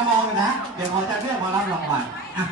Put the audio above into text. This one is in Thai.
มมองอยู่นะ เดี๋ยวขอจะเลือกมารับรางวัลอะ